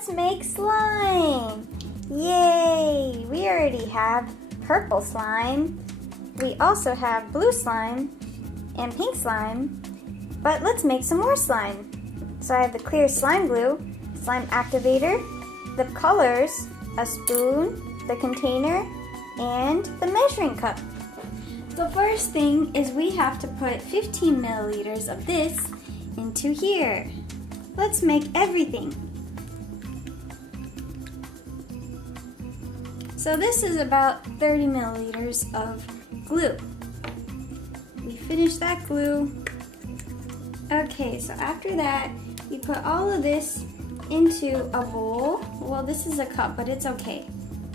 let's make slime. Yay! We already have purple slime. We also have blue slime and pink slime. But let's make some more slime. So I have the clear slime glue, slime activator, the colors, a spoon, the container, and the measuring cup. The first thing is we have to put 15 milliliters of this into here. Let's make everything. So this is about 30 milliliters of glue. We finish that glue. Okay, so after that, you put all of this into a bowl. Well, this is a cup, but it's okay.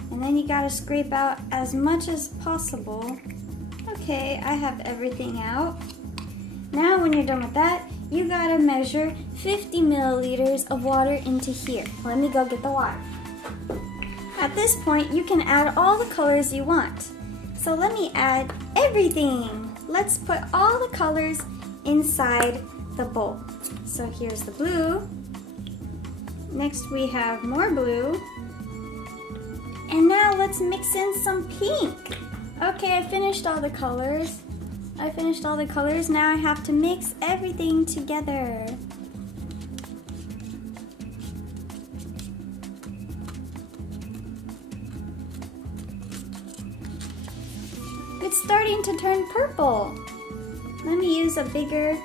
And then you gotta scrape out as much as possible. Okay, I have everything out. Now when you're done with that, you gotta measure 50 milliliters of water into here. Let me go get the water. At this point, you can add all the colors you want. So let me add everything. Let's put all the colors inside the bowl. So here's the blue. Next we have more blue. And now let's mix in some pink. Okay, I finished all the colors. Now I have to mix everything together. It's starting to turn purple. Let me use a bigger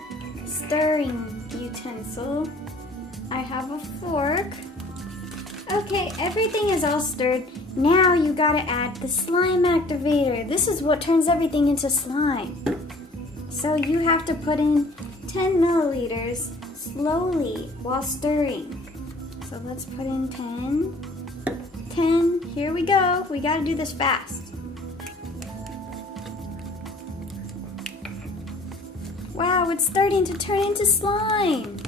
stirring utensil. I have a fork. Okay, everything is all stirred. Now you gotta add the slime activator. This is what turns everything into slime. So you have to put in 10 milliliters slowly while stirring. So let's put in 10, here we go. We gotta do this fast. Wow, it's starting to turn into slime.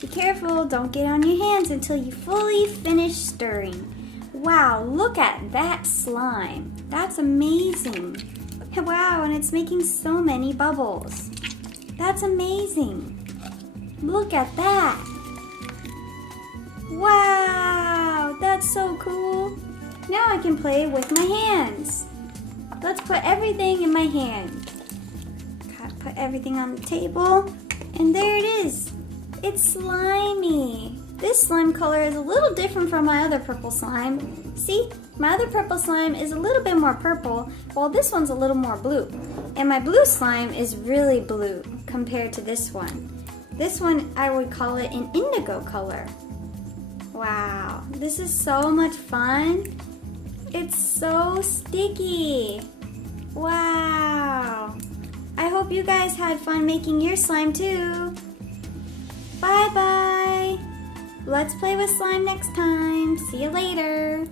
Be careful, don't get on your hands until you fully finish stirring. Wow, look at that slime. That's amazing. Wow, and it's making so many bubbles. That's amazing. Look at that. Wow, that's so cool. Now I can play with my hands. Let's put everything in my hand. Put everything on the table, and there it is. It's slimy. This slime color is a little different from my other purple slime. See, my other purple slime is a little bit more purple, while this one's a little more blue. And my blue slime is really blue compared to this one. This one, I would call it an indigo color. Wow, this is so much fun. It's so sticky. Wow. I hope you guys had fun making your slime too. Bye bye. Let's play with slime next time. See you later.